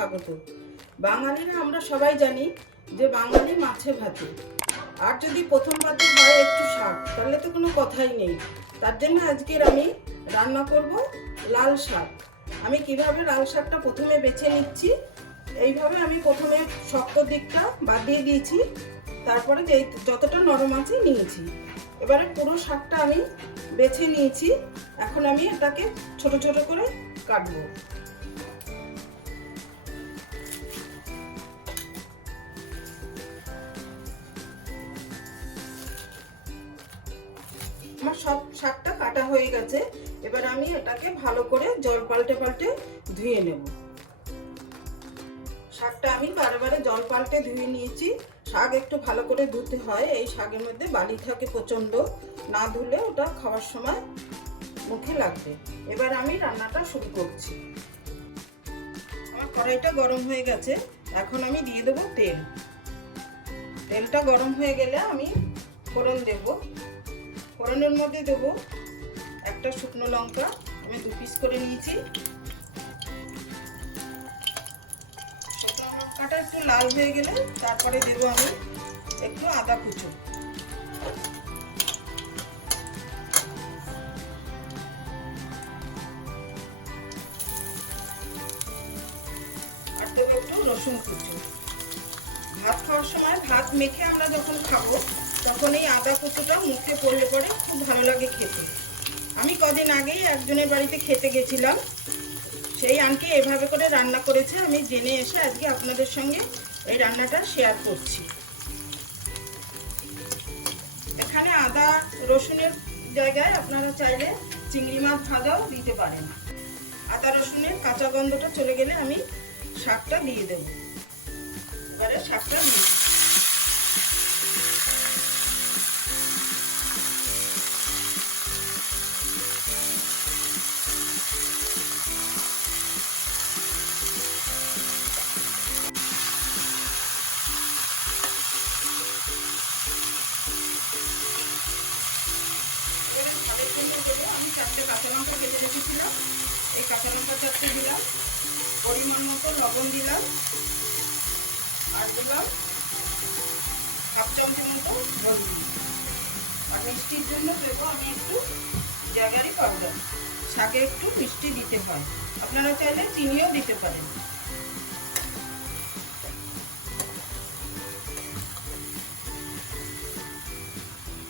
স্বাগত। বাঙালিরা আমরা সবাই জানি যে বাঙালি মাছে ভাতে, আর যদি প্রথম পাতে হয় একটু শাক, তাহলে তো কোনো কথাই নেই। তার জন্য আজকের আমি রান্না করব লাল শাক। আমি কিভাবে লাল শাকটা প্রথমে বেছে নিচ্ছি, এইভাবে আমি প্রথমে শক্ত দিকটা বাদ দিয়ে দিয়েছি, তারপরে যে যতটা নরম আছে নিয়েছি। এবারে পুরো শাকটা আমি বেছে নিয়েছি। এখন আমি এটাকে ছোট ছোট করে কাটবো। আমার সব শাকটা কাটা হয়ে গেছে। এবার আমি এটাকে ভালো করে জল পাল্টে পাল্টে ধুয়ে নেব। শাকটা আমি বারে জল পাল্টে ধুয়ে নিয়েছি। শাক একটু ভালো করে ধুতে হয়, এই শাকের মধ্যে বালি থাকে প্রচণ্ড, না ধুলে ওটা খাওয়ার সময় মুখে লাগবে। এবার আমি রান্নাটা শুরু করছি। আমার কড়াইটা গরম হয়ে গেছে, এখন আমি দিয়ে দেবো তেল। তেলটা গরম হয়ে গেলে আমি ফোড়ন দেব। ফোড়নের মধ্যে দেবো একটা শুকনো লঙ্কা, আমি 2 পিস করে নিয়েছি। শুকনো লঙ্কাটা একটু লাল হয়ে গেলে তারপরে দেবো আমি একটু আদা কুচো। আর দেবো একটু রসুন কুচো। ভাত খাওয়ার সময় ভাত মেখে আমরা যখন খাবো, তখন এই আদা কুচোটা মুখে পড়লে পরে খুব ভালো লাগে খেতে। আমি কদিন আগেই একজনের বাড়িতে খেতে গেছিলাম, সেই আন্টি এভাবে করে রান্না করেছে। আমি জেনে এসে আজকে আপনাদের সঙ্গে এই রান্নাটা শেয়ার করছি। এখানে আদা রসুনের জায়গায় আপনারা চাইলে চিংড়ি মাছ ভাজাও দিতে পারেন। আদা রসুনের কাঁচা গন্ধটা চলে গেলে আমি শাকটা দিয়ে দেব। এবারে শাকটা দিয়ে আমি 4টে কাঁচা লঙ্কা কেটে রেখেছিলাম, এই কাঁচা লঙ্কা 4টে দিলাম। পরিমাণ মতো লবণ দিলাম, আর দিলাম হাফ চামচের মতো হলুদ। আর মিষ্টির জন্য দেবো আমি একটু জাগারি পাউডার। শাকে একটু মিষ্টি দিতে হয়, আপনারা চাইলে চিনিও দিতে পারেন।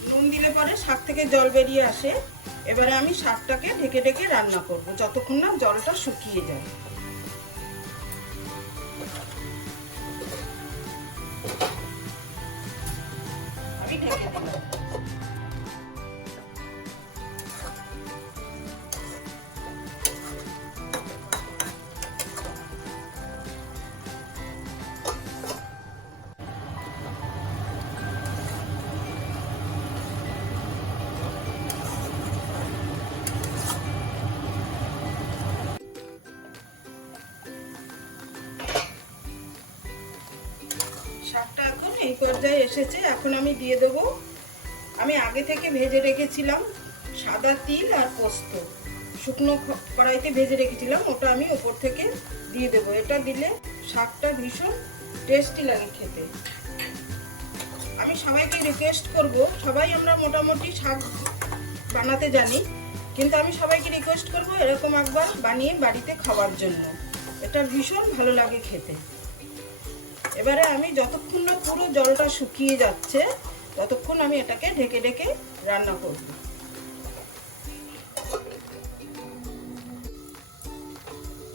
নুন দিলে পরে শাক থেকে জল বেরিয়ে আসে। এবারে আমি শাকটাকে ঢেকে ঢেকে রান্না করব যতক্ষণ না জলটা শুকিয়ে যায়। আমি ঢেকে দিলাম। শাকটা এখন এই পর্যায়ে এসেছে। এখন আমি দিয়ে দেব, আমি আগে থেকে ভেজে রেখেছিলাম সাদা তিল আর পোস্ত, শুকনো কড়াইতে ভেজে রেখেছিলাম, ওটা আমি ওপর থেকে দিয়ে দেব। এটা দিলে শাকটা ভীষণ টেস্টি লাগে খেতে। আমি সবাইকে রিকোয়েস্ট করব, সবাই আমরা মোটামুটি শাক বানাতে জানি, কিন্তু আমি সবাইকে রিকোয়েস্ট করব এরকম একবার বানিয়ে বাড়িতে খাওয়ার জন্য। এটা ভীষণ ভালো লাগে খেতে। এবারে আমি যতক্ষণ না পুরো জলটা শুকিয়ে যাচ্ছে, ততক্ষণ আমি এটাকে ঢেকে ঢেকে রান্না করব।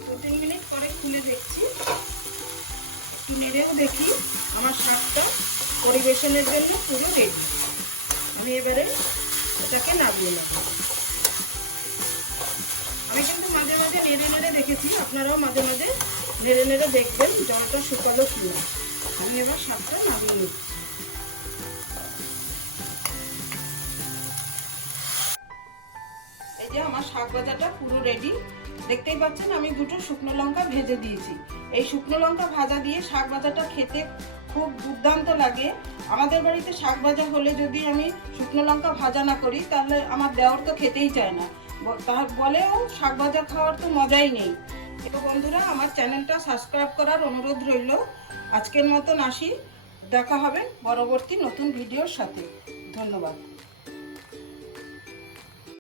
2-3 মিনিট পরে খুলে দেখছি, একটু নেড়েও দেখি। আমার শাকটা পরিবেশনের জন্য পুরো রেডি। আমি এবারে এটাকে নামিয়ে নেব। আমি কিন্তু মাঝে মাঝে নেড়ে নেড়ে দেখেছি, আপনারাও মাঝে মাঝে নেড়ে নেড়ে দেখবেন জলটা শুকালো কিনা। আমি এবার শাকটা নামিয়ে নিচ্ছি। এই যে আমার শাক ভাজাটা পুরো রেডি। দেখতেই পাচ্ছেন আমি 2টো শুকনো লঙ্কা ভেজে দিয়েছি। এই শুকনো লঙ্কা ভাজা দিয়ে শাক ভাজাটা খেতে খুব দুর্দান্ত লাগে। আমাদের বাড়িতে শাক ভাজা হলে যদি আমি শুকনো লঙ্কা ভাজা না করি, তাহলে আমার দেওর তো খেতেই চায় না। তার বলেও শাক ভাজা খাওয়ার তো মজাই নেই। তো বন্ধুরা, আমার চ্যানেলটা সাবস্ক্রাইব করার অনুরোধ রইল। আজকের মতন আসি, দেখা হবে পরবর্তী নতুন ভিডিওর সাথে। ধন্যবাদ।